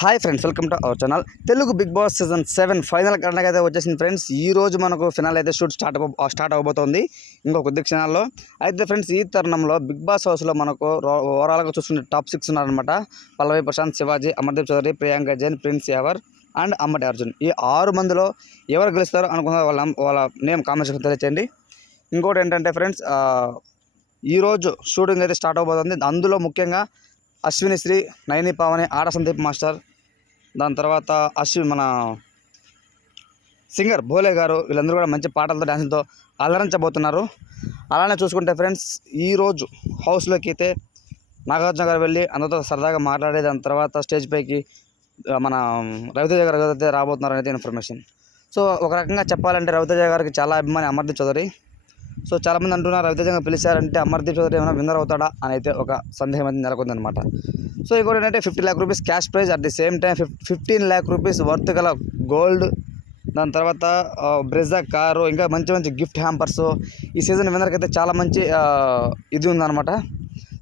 Hi friends, welcome to our channel. Telugu Bigg Boss season 7 finale గంటకి అయితే వచ్చేసింది friends. ఈ రోజు మనకు ఫినాల్ అయితే షూట్ స్టార్ట్ అవబోతోంది ఇంకో కొద్ది క్షణాల్లో. అయితే ఫ్రెండ్స్, ఈ తరుణంలో బిగ్ బాస్ హౌస్లో మనకు ఓవరాల్గా చూసుకుంటే టాప్ 6 ఉన్నారనమాట. పల్లవి ప్రశాంత్, శివాజీ, అమర్దీప్ చౌదరి, ప్రియాంక జైన్, ప్రిన్స్ యావర్ అండ్ అమ్మటి అర్జున్. ఈ 6 మందిలో ఎవరు గెలుస్తారో అనుకున్న వాళ్ళ నేమ్ కామెంట్ సెక్షన్ తెలియచేయండి. ఇంకోటి ఏంటంటే ఫ్రెండ్స్, ఈరోజు షూటింగ్ అయితే స్టార్ట్ అవబోతుంది. అందులో ముఖ్యంగా అశ్విని శ్రీ, నైని పావని, ఆడ సందీప్ మాస్టర్, దాని తర్వాత మన సింగర్ భోలే గారు, వీళ్ళందరూ కూడా మంచి పాటలతో డ్యాన్స్తో అలరించబోతున్నారు. అలానే చూసుకుంటే ఫ్రెండ్స్, ఈరోజు హౌస్లోకి అయితే నాగార్జున గారు వెళ్ళి అందరితో సరదాగా మాట్లాడే దాని తర్వాత స్టేజ్ పైకి మన రవితేజ గారు అయితే రాబోతున్నారు అనేది ఇన్ఫర్మేషన్. సో ఒక రకంగా చెప్పాలంటే రవితేజ గారికి చాలా అభిమాని అమర్దీప్ చౌదరి. సో చాలామంది అంటున్నారు రవితేజగా పిలిచారంటే అమర్దీప్ చౌదరి ఏమైనా విన్నర్ అవుతాడా అని అయితే ఒక సందేహం అయితే నెలకొందనమాట. సో ఇంకోటి ఏంటంటే 50 lakh rupees cash prize, at the same time 15 lakh rupees worth గల గోల్డ్, దాని తర్వాత బ్రెజా కారు, ఇంకా మంచి మంచి గిఫ్ట్ హ్యాంపర్స్ ఈ సీజన్ విన్నర్కి అయితే చాలా మంచి ఇది ఉందన్నమాట.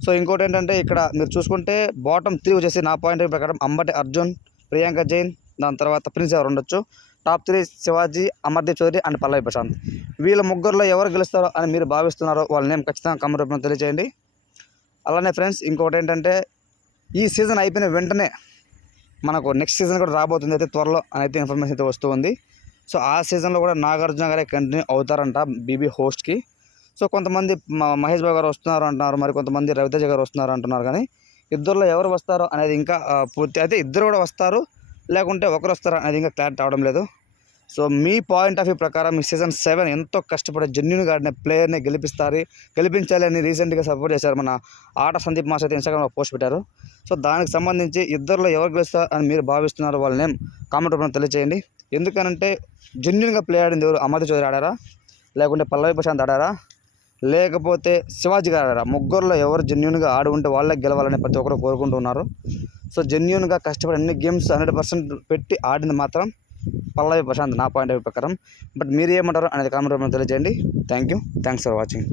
సో ఇంకోటి ఏంటంటే ఇక్కడ మీరు చూసుకుంటే బాటమ్ 3 వచ్చేసి నా పాయింట్ ప్రకారం అంబటి అర్జున్, ప్రియాంక జైన్, దాని తర్వాత ప్రిన్స్ ఎవరు ఉండొచ్చు. టాప్ 3 శివాజీ, అమర్దీప్ చౌదరి అండ్ పల్లవి ప్రశాంత్. వీళ్ళ ముగ్గురులో ఎవరు గెలుస్తారో అని మీరు భావిస్తున్నారో వాళ్ళ నేమ్ ఖచ్చితంగా కామెంట్ రూపంలో తెలియజేయండి. అలానే ఫ్రెండ్స్, ఇంకోటి ఏంటంటే ఈ సీజన్ అయిపోయిన వెంటనే మనకు నెక్స్ట్ సీజన్ కూడా రాబోతుంది అయితే త్వరలో అని అయితే ఇన్ఫర్మేషన్ అయితే వస్తూ ఉంది. సో ఆ సీజన్లో కూడా నాగార్జున గారే కంటిన్యూ అవుతారంట బీబీ హోస్ట్కి. సో కొంతమంది మహేష్ బాబు గారు వస్తున్నారు అంటున్నారు, మరి కొంతమంది రవితేజ గారు వస్తున్నారు అంటున్నారు. కానీ ఇద్దరులో ఎవరు వస్తారో అనేది ఇంకా పూర్తి అయితే ఇద్దరు కూడా వస్తారు, లేకుంటే ఒకరు వస్తారా అనేది ఇంకా క్లారిటీ అవడం లేదు. So me point of view ప్రకారం ఈ సీజన్ 7 ఎంతో కష్టపడే జెన్యూన్గా ఆడిన ప్లేయర్ని గెలిపించాలి అని రీసెంట్గా సపోర్ట్ చేశారు మన ఆట సందీప్ మాస్ అయితే ఇన్స్టాగ్రామ్లో పోస్ట్ పెట్టారు. సో దానికి సంబంధించి ఇద్దరులో ఎవరు గెలుస్తారు అని మీరు భావిస్తున్నారు వాళ్ళ నేమ్ కామెంట్ రూపంలో తెలియచేయండి. ఎందుకనంటే జెన్యూన్గా ప్లే ఆడింది ఎవరు? అమర్దీప్ చౌదరి ఆడారా, లేకుంటే పల్లవి ప్రశాంత్ ఆడారా, లేకపోతే శివాజీ గారు ఆడారా? ముగ్గురులో ఎవరు జెన్యూన్గా ఆడి ఉంటే వాళ్ళే గెలవాలని ప్రతి ఒక్కరు కోరుకుంటున్నారు. సో జెన్యూన్గా కష్టపడి అన్ని గేమ్స్ 100% పెట్టి ఆడింది మాత్రం పల్లవి ప్రశాంత్ నా పాయింట్ ఆఫ్ వ్యూ ప్రకారం. బట్ మీరు ఏమంటారు అనేది కామెంట్ రూపంలో తెలియజేయండి. Thanks for watching.